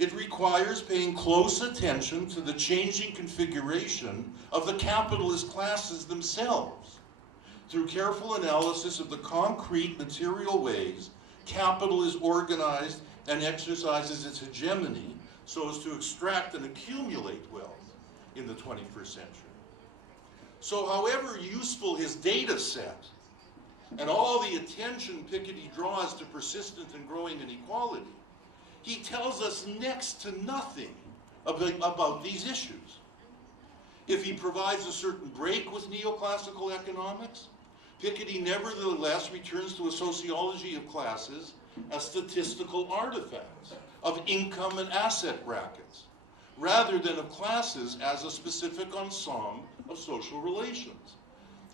It requires paying close attention to the changing configuration of the capitalist classes themselves, through careful analysis of the concrete material ways capital is organized and exercises its hegemony so as to extract and accumulate wealth in the 21st century. So however useful his data set and all the attention Piketty draws to persistent and growing inequality, he tells us next to nothing about these issues. If he provides a certain break with neoclassical economics, Piketty nevertheless returns to a sociology of classes as statistical artifacts of income and asset brackets, rather than of classes as a specific ensemble of social relations,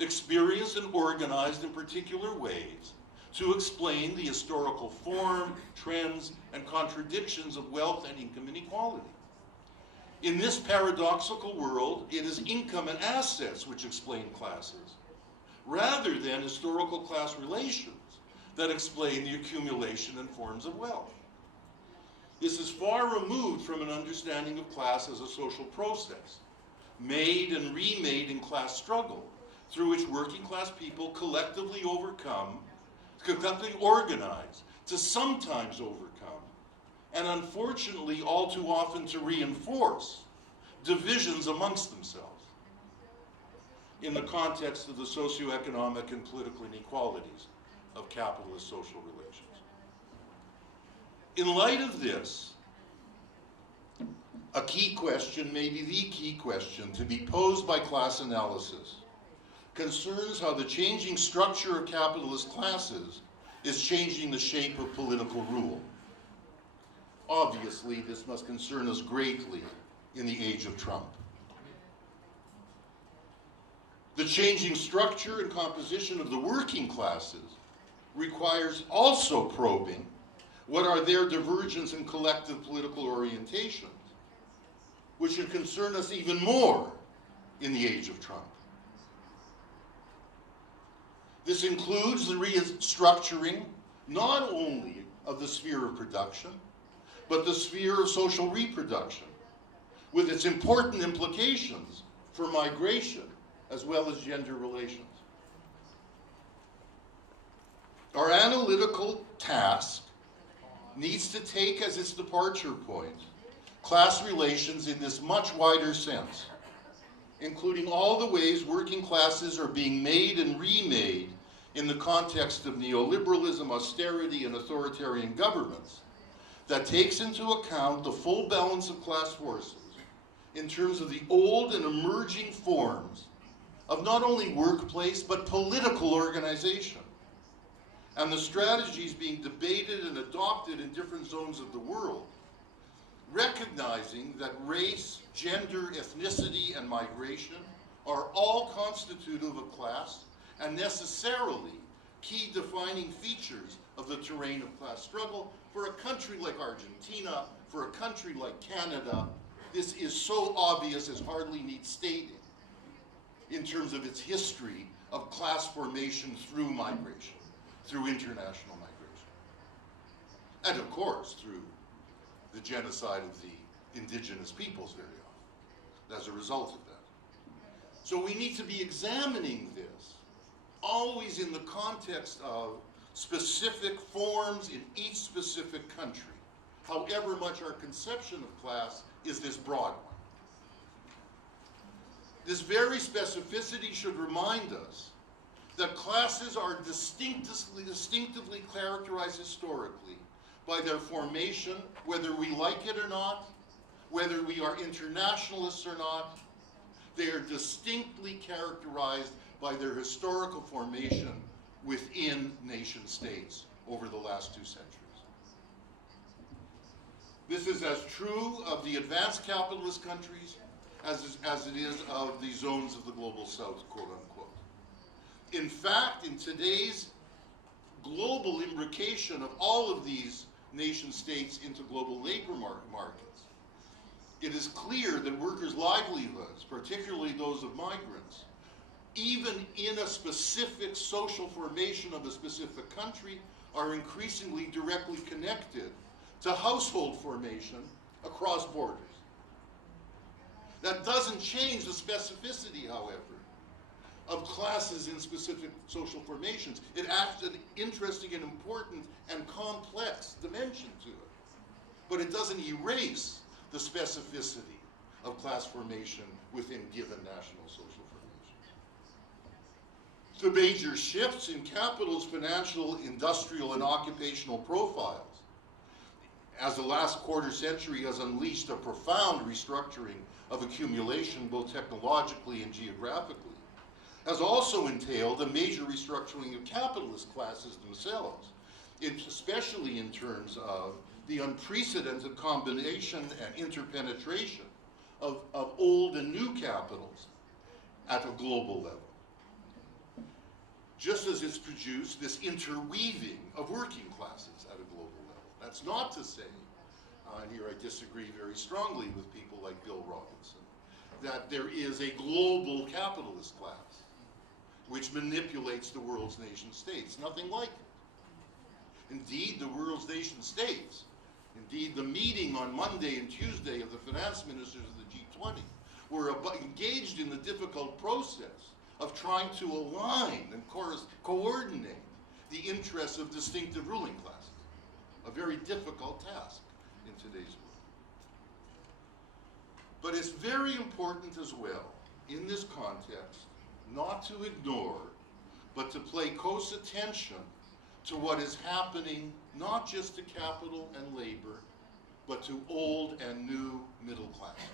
experienced and organized in particular ways to explain the historical form, trends, and contradictions of wealth and income inequality. In this paradoxical world, it is income and assets which explain classes, rather than historical class relations that explain the accumulation and forms of wealth. This is far removed from an understanding of class as a social process, made and remade in class struggle, through which working class people collectively organize, to sometimes overcome, and unfortunately all too often to reinforce, divisions amongst themselves in the context of the socioeconomic and political inequalities of capitalist social relations. In light of this, a key question, maybe the key question to be posed by class analysis, concerns how the changing structure of capitalist classes is changing the shape of political rule. Obviously, this must concern us greatly in the age of Trump. The changing structure and composition of the working classes requires also probing what are their divergence and collective political orientations, which should concern us even more in the age of Trump. This includes the restructuring not only of the sphere of production, but the sphere of social reproduction, with its important implications for migration as well as gender relations. Our analytical task needs to take as its departure point class relations in this much wider sense, including all the ways working classes are being made and remade in the context of neoliberalism, austerity, and authoritarian governments, that takes into account the full balance of class forces in terms of the old and emerging forms of not only workplace but political organization, and the strategies being debated and adopted in different zones of the world, recognizing that race, gender, ethnicity, and migration are all constitutive of class and necessarily key defining features of the terrain of class struggle. For a country like Argentina, for a country like Canada, this is so obvious as hardly needs stating in terms of its history of class formation through migration, through international migration, and of course through the genocide of the indigenous peoples very often as a result of that. So we need to be examining this always in the context of specific forms in each specific country, however much our conception of class is this broad one. This very specificity should remind us that classes are distinctively characterized historically by their formation, whether we like it or not, whether we are internationalists or not. They are distinctly characterized by their historical formation within nation states over the last 2 centuries. This is as true of the advanced capitalist countries as it is of the zones of the global south, quote unquote. In fact, in today's global imbrication of all of these nation states into global labor markets, it is clear that workers' livelihoods, particularly those of migrants, even in a specific social formation of a specific country, are increasingly directly connected to household formation across borders. That doesn't change the specificity, however, of classes in specific social formations. It adds an interesting and important and complex dimension to it. But it doesn't erase the specificity of class formation within given national social formations. The major shifts in capital's financial, industrial, and occupational profiles, as the last quarter century has unleashed a profound restructuring of accumulation both technologically and geographically, has also entailed a major restructuring of capitalist classes themselves, especially in terms of the unprecedented combination and interpenetration of old and new capitals at a global level. Just as it's produced this interweaving of working classes at a global level. That's not to say, and here I disagree very strongly with people like Bill Robinson, that there is a global capitalist class which manipulates the world's nation states. Nothing like it. Indeed, the world's nation states, indeed the meeting on Monday and Tuesday of the finance ministers of the G20 were engaged in the difficult process of trying to align and coordinate the interests of distinctive ruling classes. A very difficult task in today's world. But it's very important as well, in this context, not to ignore, but to pay close attention to what is happening, not just to capital and labor, but to old and new middle classes.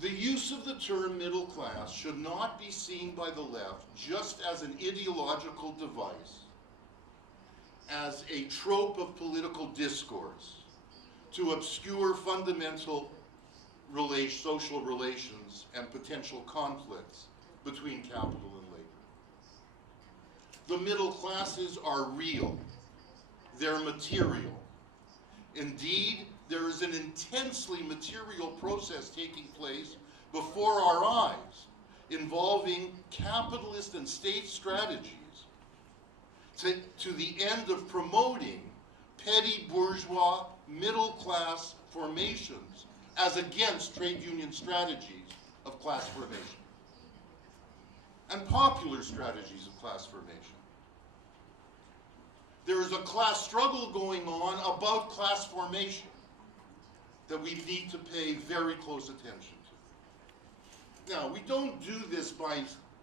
The use of the term middle class should not be seen by the left just as an ideological device, as a trope of political discourse to obscure fundamental social relations and potential conflicts between capital and labor. The middle classes are real. They're material. Indeed, there is an intensely material process taking place before our eyes involving capitalist and state strategies to the end of promoting petty bourgeois middle class formations as against trade union strategies of class formation and popular strategies of class formation. There is a class struggle going on about class formation that we need to pay very close attention to. Now, we don't do this by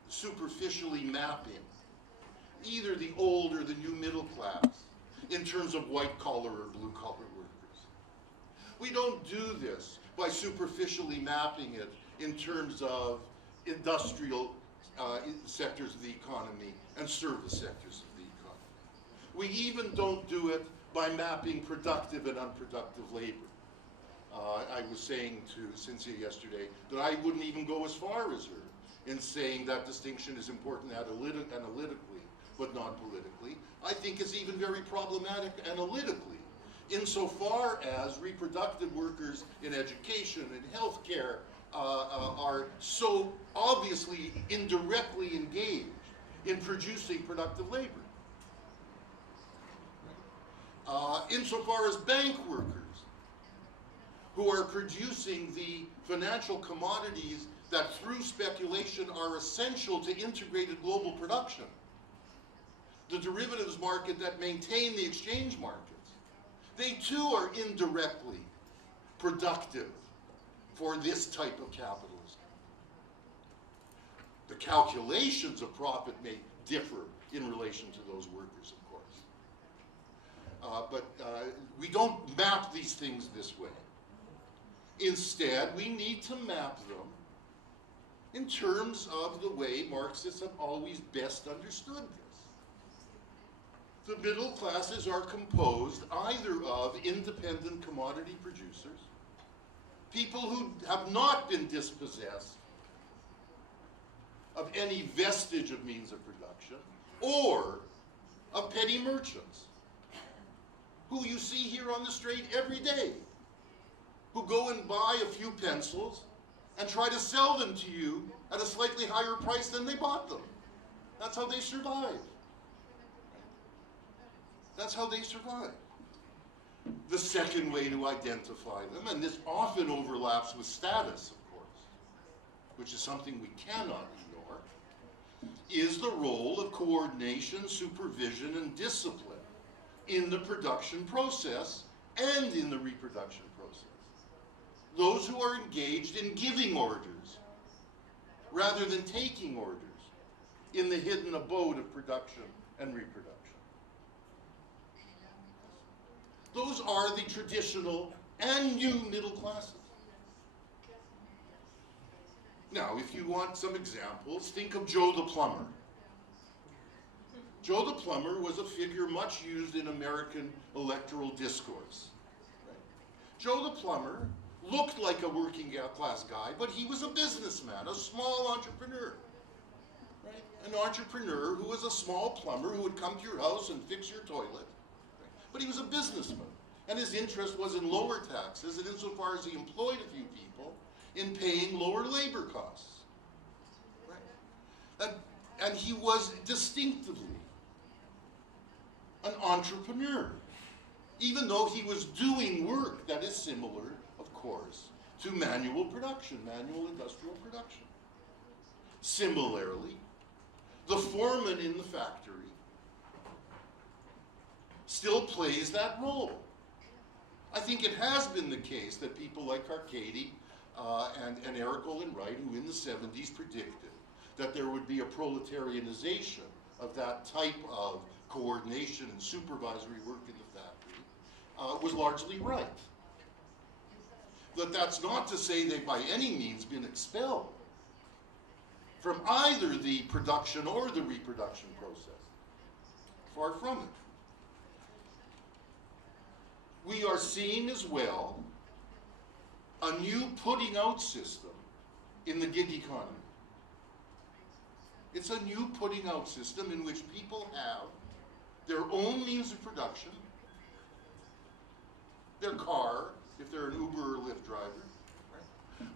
superficially mapping either the old or the new middle class in terms of white-collar or blue-collar workers. We don't do this by superficially mapping it in terms of industrial sectors of the economy and service sectors of the economy. We even don't do it by mapping productive and unproductive labor. I was saying to Cynthia yesterday that I wouldn't even go as far as her in saying that distinction is important analytically, but not politically. I think it's even very problematic analytically, insofar as reproductive workers in education and healthcare are so obviously indirectly engaged in producing productive labor. Insofar as bank workers, who are producing the financial commodities that through speculation are essential to integrated global production, the derivatives market that maintain the exchange markets, they too are indirectly productive for this type of capitalism. The calculations of profit may differ in relation to those workers, of course. But we don't map these things this way. Instead, we need to map them in terms of the way Marxists have always best understood this. The middle classes are composed either of independent commodity producers, people who have not been dispossessed of any vestige of means of production, or of petty merchants, who you see here on the street every day, who go and buy a few pencils and try to sell them to you at a slightly higher price than they bought them. That's how they survive. That's how they survive. The second way to identify them, and this often overlaps with status, of course, which is something we cannot ignore, is the role of coordination, supervision, and discipline in the production process and in the reproduction process. Those who are engaged in giving orders rather than taking orders in the hidden abode of production and reproduction. Those are the traditional and new middle classes. Now, if you want some examples, think of Joe the plumber. Joe the plumber was a figure much used in American electoral discourse. Right? Joe the plumber looked like a working class guy, but he was a businessman, a small entrepreneur. Right? An entrepreneur who was a small plumber who would come to your house and fix your toilet. Right? But he was a businessman, and his interest was in lower taxes, and insofar as he employed a few people, in paying lower labor costs. Right? And he was distinctively an entrepreneur, even though he was doing work that is similar, of course, to manual production, manual industrial production. Similarly, the foreman in the factory still plays that role. I think it has been the case that people like Arcady and Eric Olin Wright, who in the 70s predicted that there would be a proletarianization of that type of coordination and supervisory work in the factory, was largely right. But that's not to say they've by any means been expelled from either the production or the reproduction process. Far from it. We are seeing as well a new putting out system in the gig economy. It's a new putting out system in which people have their own means of production, their car, if they're an Uber or Lyft driver, right?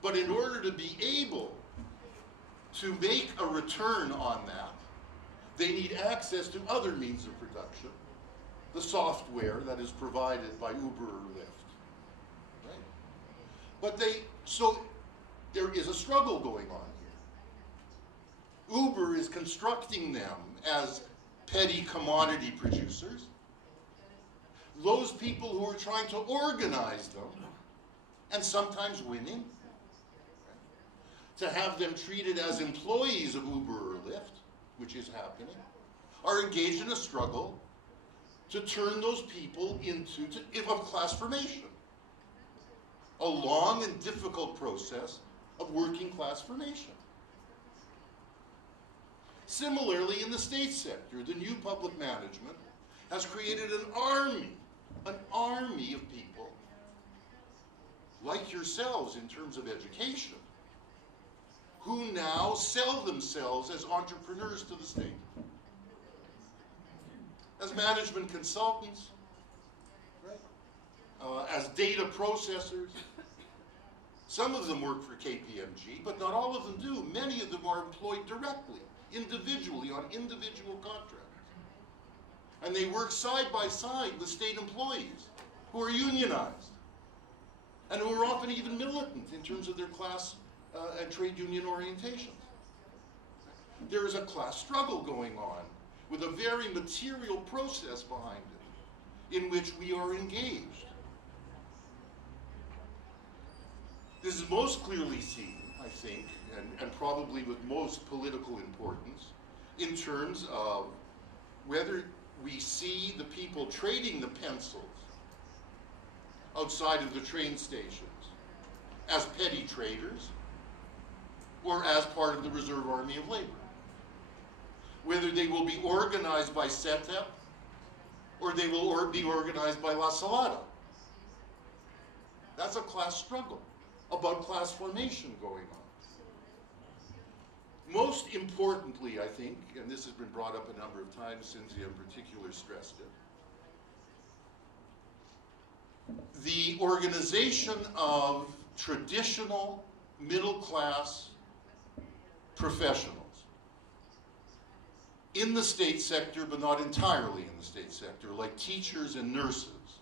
But in order to be able to make a return on that, they need access to other means of production, the software that is provided by Uber or Lyft, right? But so there is a struggle going on here. Uber is constructing them as petty commodity producers. Those people who are trying to organize them, and sometimes winning, to have them treated as employees of Uber or Lyft, which is happening, are engaged in a struggle to turn those people into of class formation. A long and difficult process of working class formation. Similarly, in the state sector, the new public management has created an army of people, like yourselves in terms of education, who now sell themselves as entrepreneurs to the state. As management consultants, right? As data processors. Some of them work for KPMG, but not all of them do. Many of them are employed directly, individually, on individual contracts. And they work side by side with state employees who are unionized and who are often even militant in terms of their class and trade union orientations. There is a class struggle going on with a very material process behind it in which we are engaged. This is most clearly seen, I think, and probably with most political importance, in terms of whether we see the people trading the pencils outside of the train stations as petty traders or as part of the reserve army of labor. Whether they will be organized by CETEP or they will be organized by La Salada. That's a class struggle about class formation going on. Most importantly, I think, and this has been brought up a number of times, Cynthia in particular stressed it, the organization of traditional middle-class professionals in the state sector, but not entirely in the state sector, like teachers and nurses,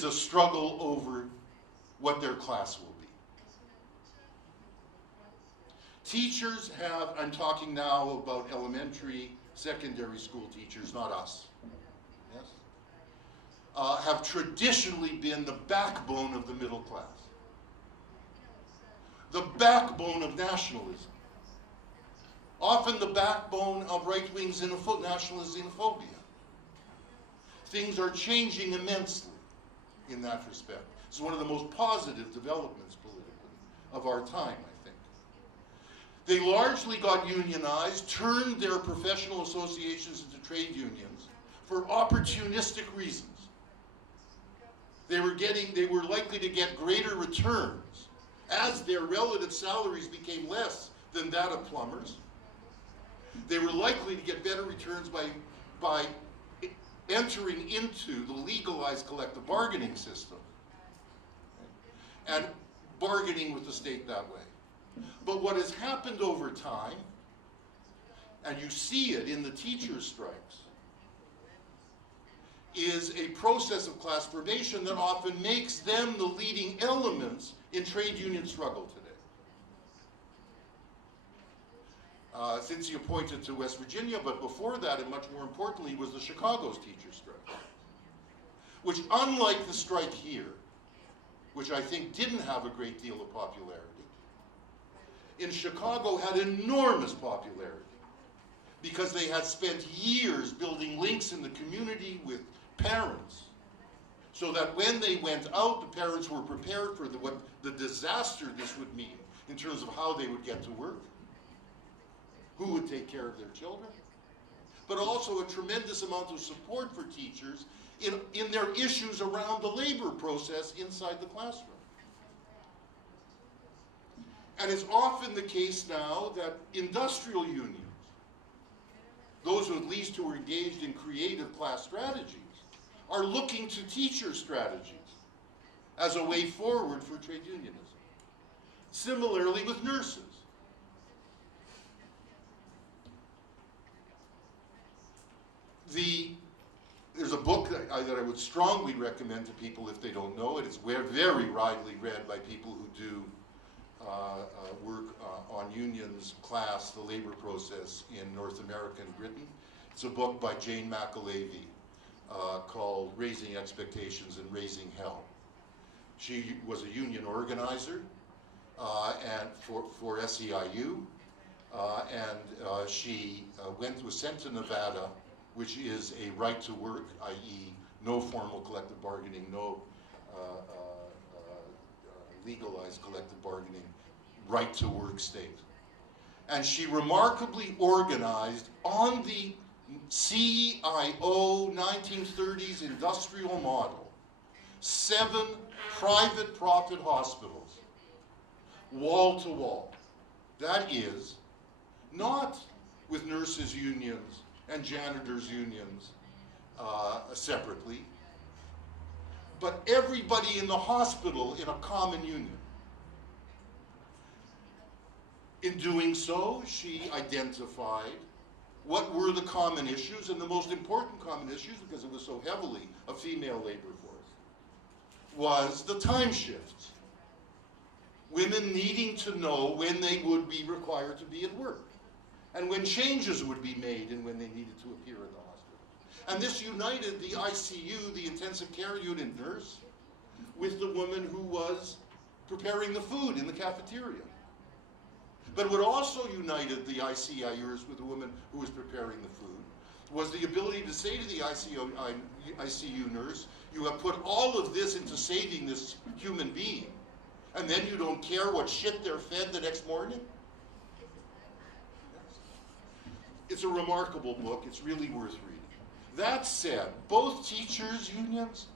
is a struggle over what their class will be. Teachers have, I'm talking now about elementary, secondary school teachers, not us, yes? Have traditionally been the backbone of the middle class. The backbone of nationalism. Often the backbone of right-wing nationalist xenophobia. Things are changing immensely in that respect. It's one of the most positive developments politically of our time, I think. They largely got unionized, turned their professional associations into trade unions for opportunistic reasons. They were likely to get greater returns as their relative salaries became less than that of plumbers. They were likely to get better returns by entering into the legalized collective bargaining system and bargaining with the state that way. But what has happened over time, and you see it in the teachers' strikes, is a process of class formation that often makes them the leading elements in trade union struggle today. Cynthia pointed to West Virginia, but before that, and much more importantly, was the Chicago's teachers' strike, which, unlike the strike here, which I think didn't have a great deal of popularity, in Chicago had enormous popularity because they had spent years building links in the community with parents, so that when they went out, the parents were prepared for what the disaster this would mean in terms of how they would get to work, who would take care of their children, but also a tremendous amount of support for teachers in their issues around the labor process inside the classroom. And it's often the case now that industrial unions, those who at least who are engaged in creative class strategies, are looking to teacher strategies as a way forward for trade unionism. Similarly with nurses. There's a book that I would strongly recommend to people if they don't know it. It's very widely read by people who do work on unions, class, the labor process in North America and Britain. It's a book by Jane McAlevey called Raising Expectations and Raising Hell. She was a union organizer and for SEIU, and she was sent to Nevada, which is a right to work, i.e. no formal collective bargaining, no legalized collective bargaining, right to work state. And she remarkably organized on the CIO 1930s industrial model 7 private profit hospitals, wall to wall. That is, not with nurses' unions and janitors' unions separately, but everybody in the hospital in a common union. In doing so, she identified what were the common issues, and the most important common issues, because it was so heavily a female labor force, was the time shift. Women needing to know when they would be required to be at work, and when changes would be made and when they needed to appear in the hospital. And this united the ICU, the intensive care unit nurse, with the woman who was preparing the food in the cafeteria. But what also united the ICUers with the woman who was preparing the food was the ability to say to the ICU nurse, you have put all of this into saving this human being, and then you don't care what shit they're fed the next morning? It's a remarkable book. It's really worth reading. That said, both teachers' unions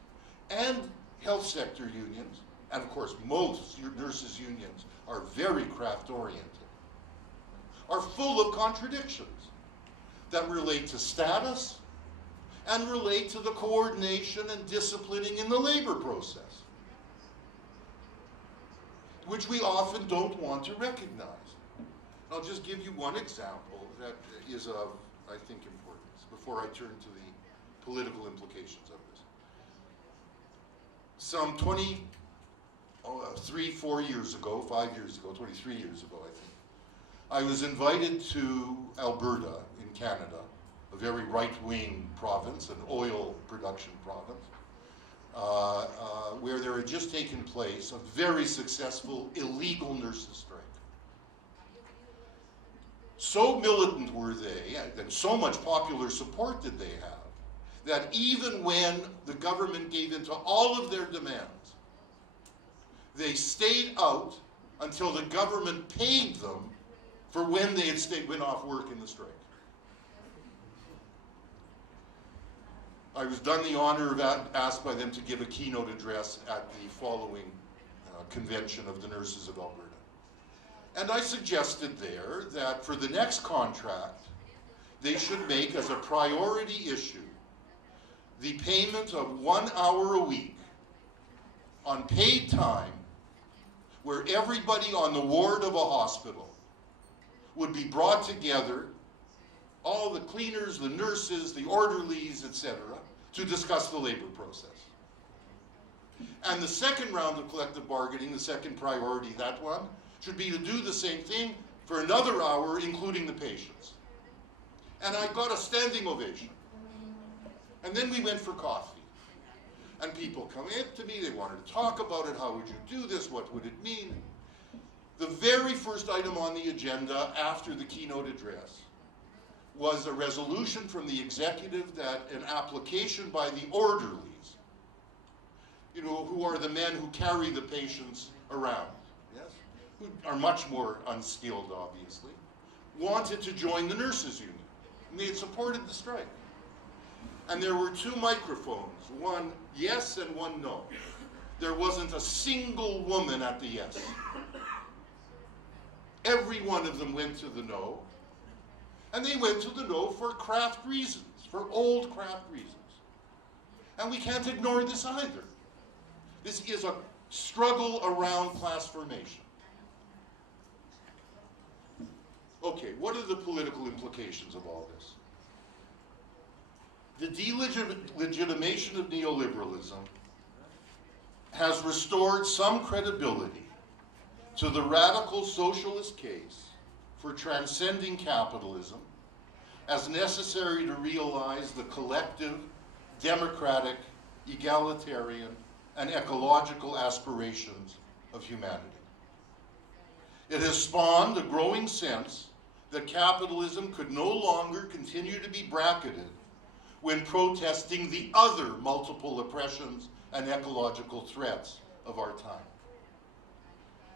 and health sector unions, and of course most nurses' unions are very craft-oriented, are full of contradictions that relate to status and relate to the coordination and disciplining in the labor process, which we often don't want to recognize. I'll just give you one example that is of, I think, importance before I turn to the political implications of this. some 23, 4 years ago, 5 years ago, 23 years ago, I think, I was invited to Alberta in Canada, a very right-wing province, an oil production province, where there had just taken place a very successful illegal nurses' strike. So militant were they, and so much popular support did they have, that even when the government gave in to all of their demands, they stayed out until the government paid them for when they had went off work in the strike. I was done the honor of asked by them to give a keynote address at the following convention of the nurses of Alberta. And I suggested there that for the next contract, they should make as a priority issue the payment of 1 hour a week on paid time where everybody on the ward of a hospital would be brought together, all the cleaners, the nurses, the orderlies, etc., to discuss the labor process. And the second round of collective bargaining, the second priority, that one, should be to do the same thing for another hour, including the patients. And I got a standing ovation. And then we went for coffee. And people come in to me, they wanted to talk about it, how would you do this, what would it mean? The very first item on the agenda after the keynote address was a resolution from the executive that an application by the orderlies, you know, who are the men who carry the patients around, yes, who are much more unskilled, obviously, wanted to join the nurses union. And they had supported the strike. And there were two microphones, one yes and one no. There wasn't a single woman at the yes. Every one of them went to the no. And they went to the no for craft reasons, for old craft reasons. And we can't ignore this either. This is a struggle around class formation. Okay, what are the political implications of all this? The delegitimation of neoliberalism has restored some credibility to the radical socialist case for transcending capitalism as necessary to realize the collective, democratic, egalitarian, and ecological aspirations of humanity. It has spawned a growing sense that capitalism could no longer continue to be bracketed when protesting the other multiple oppressions and ecological threats of our time.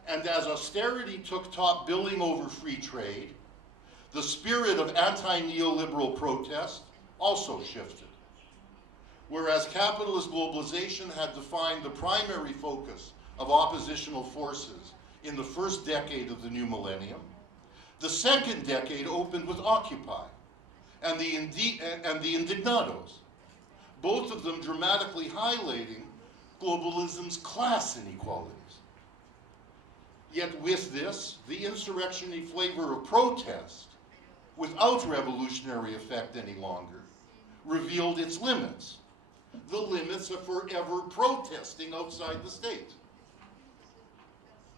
And as austerity took top billing over free trade, the spirit of anti-neoliberal protest also shifted. Whereas capitalist globalization had defined the primary focus of oppositional forces in the first decade of the new millennium, the second decade opened with Occupy and the Indignados, both of them dramatically highlighting globalism's class inequalities. Yet with this, the insurrectionary flavor of protest, without revolutionary effect any longer, revealed its limits. The limits of forever protesting outside the state.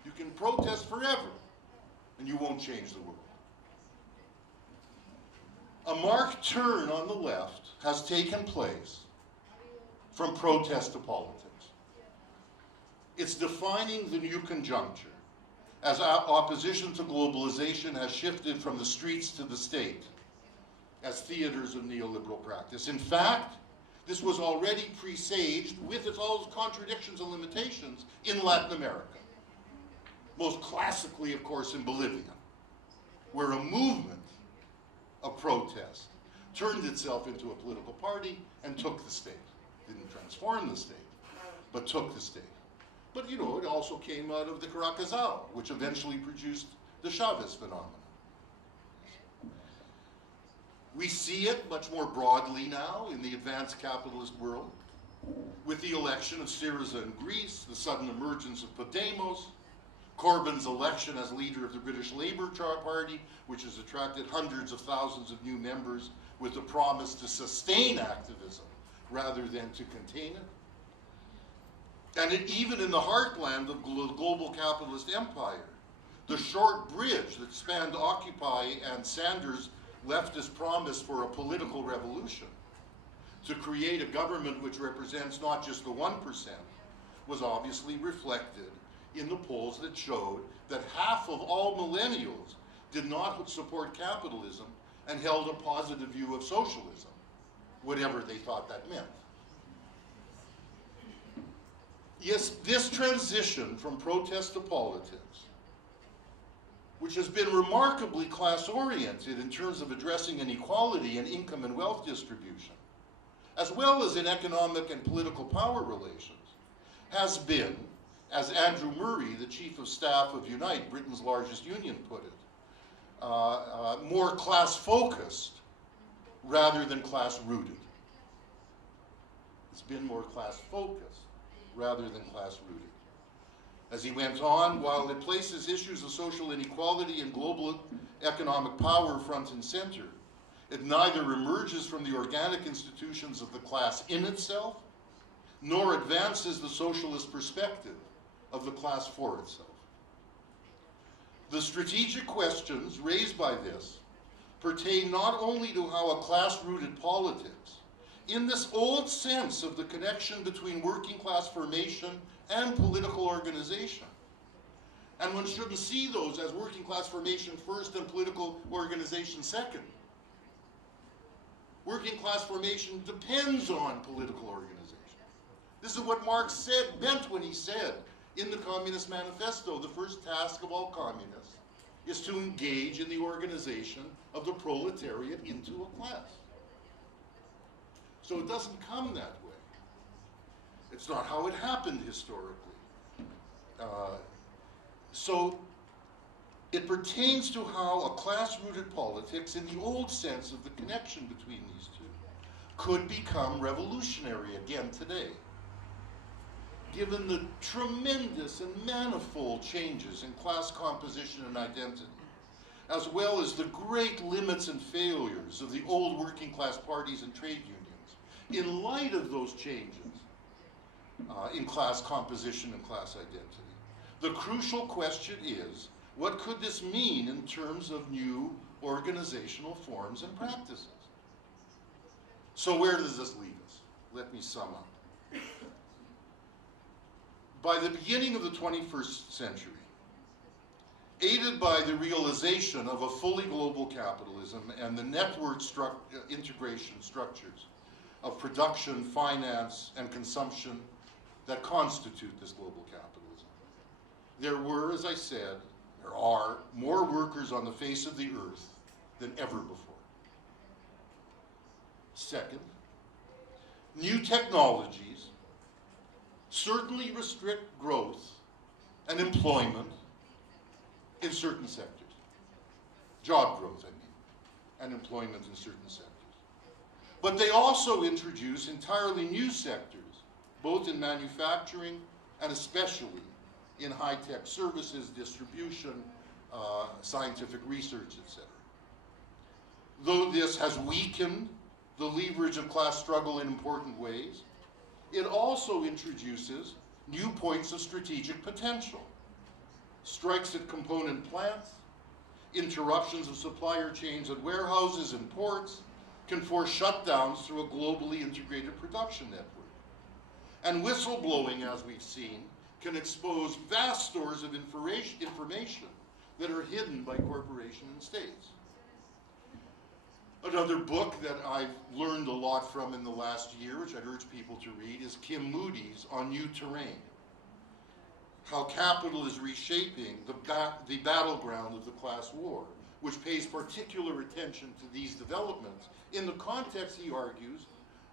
You can protest forever, and you won't change the world. A marked turn on the left has taken place from protest to politics. It's defining the new conjuncture as opposition to globalization has shifted from the streets to the state as theaters of neoliberal practice. In fact, this was already presaged with all its contradictions and limitations in Latin America. Most classically, of course, in Bolivia, where a movement of protest turned itself into a political party and took the state. Didn't transform the state, but took the state. But, you know, it also came out of the Curaçao, which eventually produced the Chavez phenomenon. We see it much more broadly now in the advanced capitalist world, with the election of Syriza in Greece, the sudden emergence of Podemos, Corbyn's election as leader of the British Labour Party, which has attracted hundreds of thousands of new members with the promise to sustain activism rather than to contain it. And even in the heartland of the global capitalist empire, the short bridge that spanned Occupy and Sanders' leftist promise for a political revolution to create a government which represents not just the 1%, was obviously reflected in the polls that showed that half of all millennials did not support capitalism and held a positive view of socialism, whatever they thought that meant. Yes, this transition from protest to politics, which has been remarkably class-oriented in terms of addressing inequality in income and wealth distribution, as well as in economic and political power relations, has been, as Andrew Murray, the Chief of Staff of Unite, Britain's largest union, put it, more class-focused rather than class-rooted. It's been more class-focused rather than class-rooted. As he went on, while it places issues of social inequality and global economic power front and center, it neither emerges from the organic institutions of the class in itself, nor advances the socialist perspective of the class for itself. The strategic questions raised by this pertain not only to how a class-rooted politics, in this old sense of the connection between working class formation and political organization. And one shouldn't see those as working class formation first and political organization second. Working class formation depends on political organization. This is what Marx meant when he said in the Communist Manifesto, the first task of all communists is to engage in the organization of the proletariat into a class. So it doesn't come that way. It's not how it happened historically. So it pertains to how a class-rooted politics, in the old sense of the connection between these two, could become revolutionary again today, given the tremendous and manifold changes in class composition and identity, as well as the great limits and failures of the old working class parties and trade unions. In light of those changes in class composition and class identity, the crucial question is, what could this mean in terms of new organizational forms and practices? So where does this leave us? Let me sum up. By the beginning of the 21st century, aided by the realization of a fully global capitalism and the network integration structures of production, finance, and consumption that constitute this global capitalism, there were, as I said, there are more workers on the face of the earth than ever before. Second, new technologies certainly restrict growth and employment in certain sectors. Job growth, I mean, and employment in certain sectors. But they also introduce entirely new sectors, both in manufacturing and especially in high-tech services, distribution, scientific research, etc. Though this has weakened the leverage of class struggle in important ways, it also introduces new points of strategic potential. Strikes at component plants, interruptions of supplier chains at warehouses and ports can force shutdowns through a globally integrated production network. And whistleblowing, as we've seen, can expose vast stores of information that are hidden by corporations and states. Another book that I've learned a lot from in the last year, which I'd urge people to read, is Kim Moody's On New Terrain: How Capital is Reshaping the Battleground of the Class War, which pays particular attention to these developments in the context, he argues,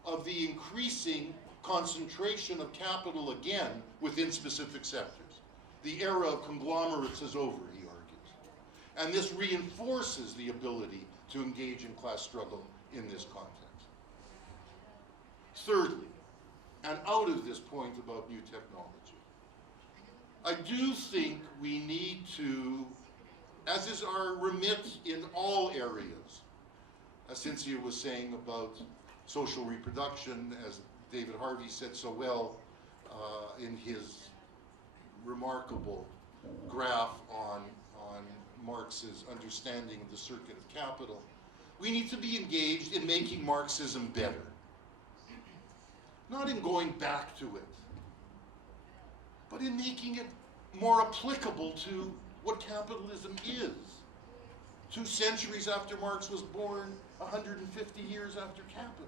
of the increasing concentration of capital again within specific sectors. The era of conglomerates is over, he argues. And this reinforces the ability to engage in class struggle in this context. Thirdly, and out of this point about new technology, I do think we need to, as is our remit in all areas, as Cynthia was saying about social reproduction, as David Harvey said so well in his remarkable graph on Marx's understanding of the circuit of capital, we need to be engaged in making Marxism better. Not in going back to it, but in making it more applicable to what capitalism is. 2 centuries after Marx was born, 150 years after capital.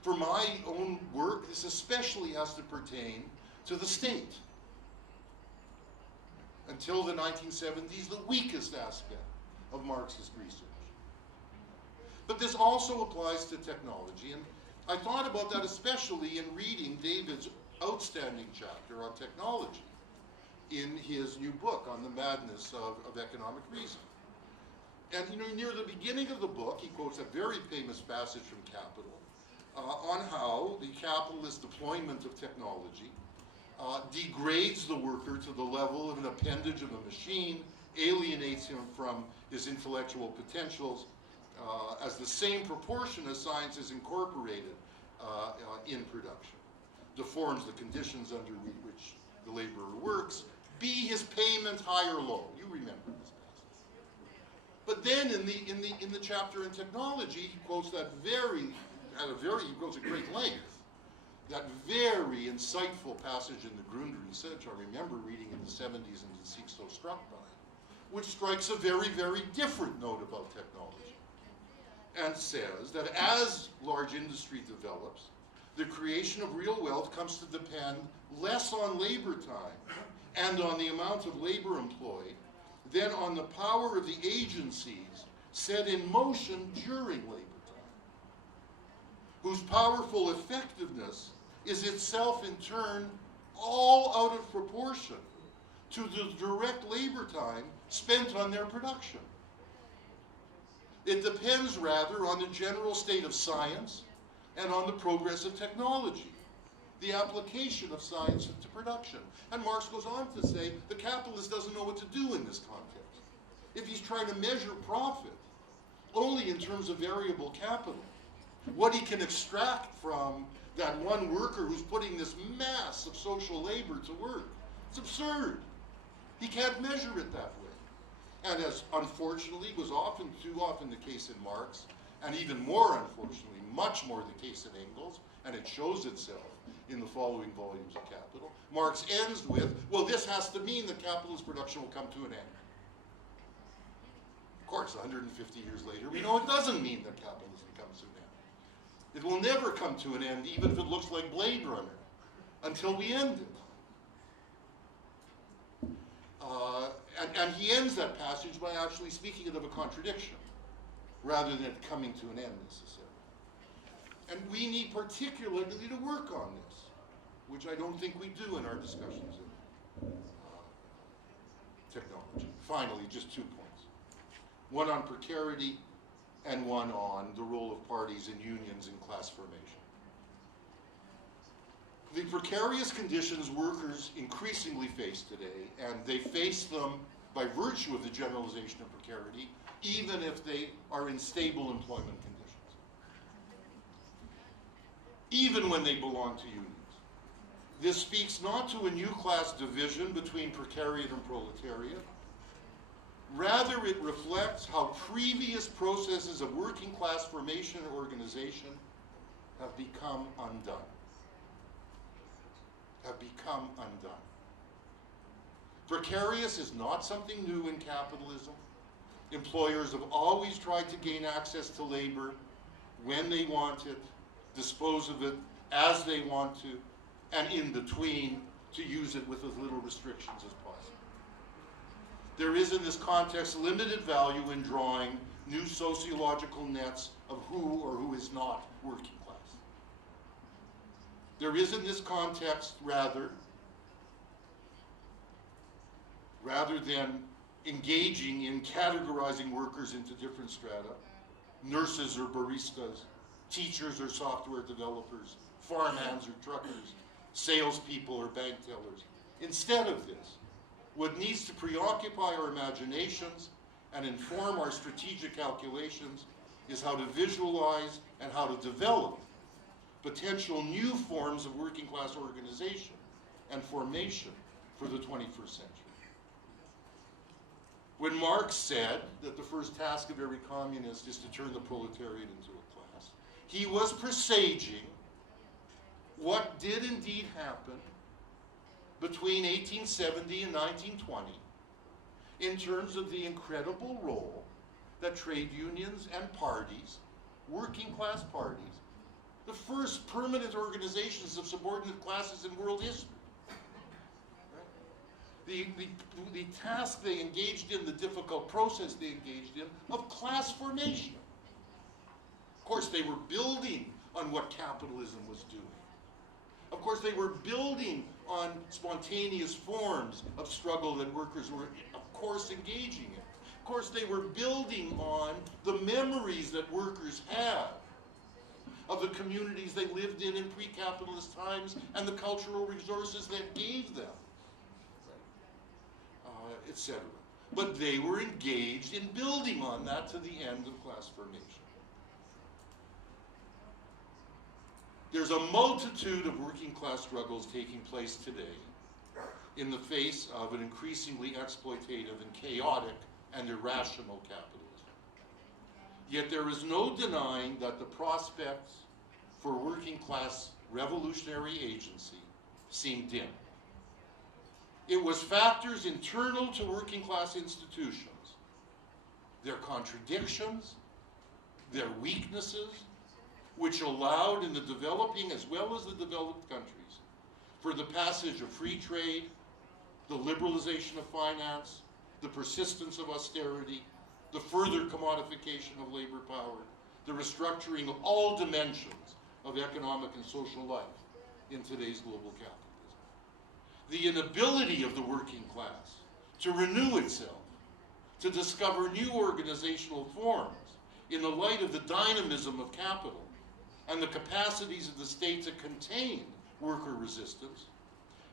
For my own work, this especially has to pertain to the state. Until the 1970s, the weakest aspect of Marxist research. But this also applies to technology, and I thought about that especially in reading David's outstanding chapter on technology in his new book on the madness of economic reason. And near the beginning of the book, he quotes a very famous passage from Capital on how the capitalist deployment of technology degrades the worker to the level of an appendage of a machine, alienates him from his intellectual potentials as the same proportion as science is incorporated in production, deforms the conditions under which the laborer works, be his payment high or low. You remember this passage. But then in the chapter on technology, he quotes he goes at great length, that very insightful passage in the Grundrisse, which I remember reading in the 70s and seemed so struck by, which strikes a very, very different note about technology, and says that as large industry develops, the creation of real wealth comes to depend less on labor time and on the amount of labor employed than on the power of the agencies set in motion during labor time, whose powerful effectiveness is itself in turn all out of proportion to the direct labor time spent on their production. It depends rather on the general state of science and on the progress of technology, the application of science to production. And Marx goes on to say the capitalist doesn't know what to do in this context. If he's trying to measure profit only in terms of variable capital, what he can extract from that one worker who's putting this mass of social labor to work, it's absurd. He can't measure it that way. And as unfortunately was too often the case in Marx, and even more unfortunately, much more the case in Engels, and it shows itself in the following volumes of Capital, Marx ends with, well, this has to mean that capitalist production will come to an end. Of course, 150 years later, we know it doesn't mean that capitalism comes to an end. It will never come to an end, even if it looks like Blade Runner, until we end it. And he ends that passage by actually speaking of a contradiction, rather than it coming to an end necessarily. And we need particularly to work on this, which I don't think we do in our discussions of technology. Finally, just 2 points. One on precarity and one on the role of parties and unions in class formation. The precarious conditions workers increasingly face today, and they face them by virtue of the generalization of precarity, even if they are in stable employment conditions, even when they belong to unions. This speaks not to a new class division between precariat and proletariat. Rather, it reflects how previous processes of working class formation and organization have become undone. Precarious is not something new in capitalism. Employers have always tried to gain access to labor when they want it, dispose of it as they want to, and in between to use it with as little restrictions as possible. There is in this context limited value in drawing new sociological nets of who or who is not working class. There is in this context rather than engaging in categorizing workers into different strata, nurses or baristas, teachers or software developers, farmhands or truckers, salespeople or bank tellers. Instead of this, what needs to preoccupy our imaginations and inform our strategic calculations is how to visualize and how to develop potential new forms of working class organization and formation for the 21st century. When Marx said that the first task of every communist is to turn the proletariat into a class, he was presaging what did indeed happen between 1870 and 1920 in terms of the incredible role that trade unions and parties, working class parties, the first permanent organizations of subordinate classes in world history, the task they engaged in, the difficult process they engaged in of class formation. Of course, they were building on what capitalism was doing. Of course, they were building on spontaneous forms of struggle that workers were, of course, engaging in. Of course, they were building on the memories that workers had of the communities they lived in pre-capitalist times and the cultural resources that gave them, etc. But they were engaged in building on that to the end of class formation. There's a multitude of working class struggles taking place today in the face of an increasingly exploitative and chaotic and irrational capitalism. Yet there is no denying that the prospects for working class revolutionary agency seem dim. It was factors internal to working class institutions, their contradictions, their weaknesses, which allowed in the developing as well as the developed countries for the passage of free trade, the liberalization of finance, the persistence of austerity, the further commodification of labor power, the restructuring of all dimensions of economic and social life in today's global capitalism. The inability of the working class to renew itself, to discover new organizational forms in the light of the dynamism of capital and the capacities of the state to contain worker resistance,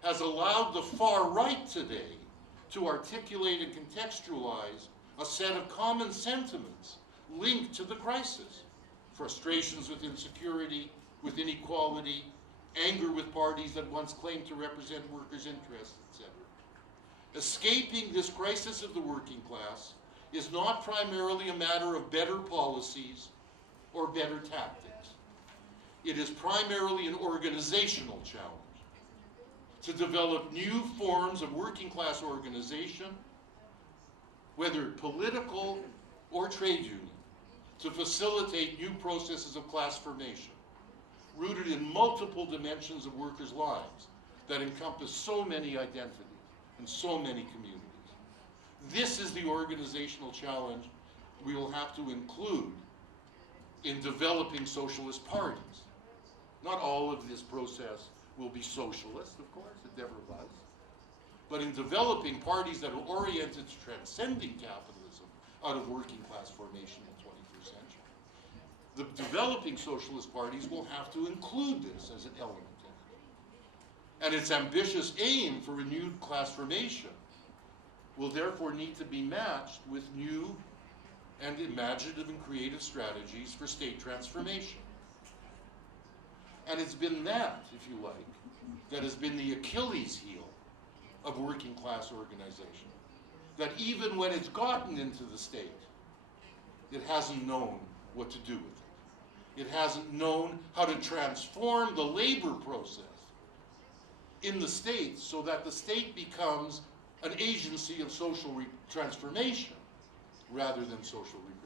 has allowed the far right today to articulate and contextualize a set of common sentiments linked to the crisis. Frustrations with insecurity, with inequality, anger with parties that once claimed to represent workers' interests, etc. Escaping this crisis of the working class is not primarily a matter of better policies or better tactics. It is primarily an organizational challenge to develop new forms of working class organization, whether political or trade union, to facilitate new processes of class formation, rooted in multiple dimensions of workers' lives that encompass so many identities and so many communities. This is the organizational challenge we will have to include in developing socialist parties. Not all of this process will be socialist, of course, it never was. But in developing parties that are oriented to transcending capitalism out of working class formation in the 21st century, the developing socialist parties will have to include this as an element in it. And its ambitious aim for renewed class formation will therefore need to be matched with new and imaginative and creative strategies for state transformation. And it's been that, if you like, that has been the Achilles heel of working class organization. That even when it's gotten into the state, it hasn't known what to do with it. It hasn't known how to transform the labor process in the state so that the state becomes an agency of social transformation rather than social reproduction.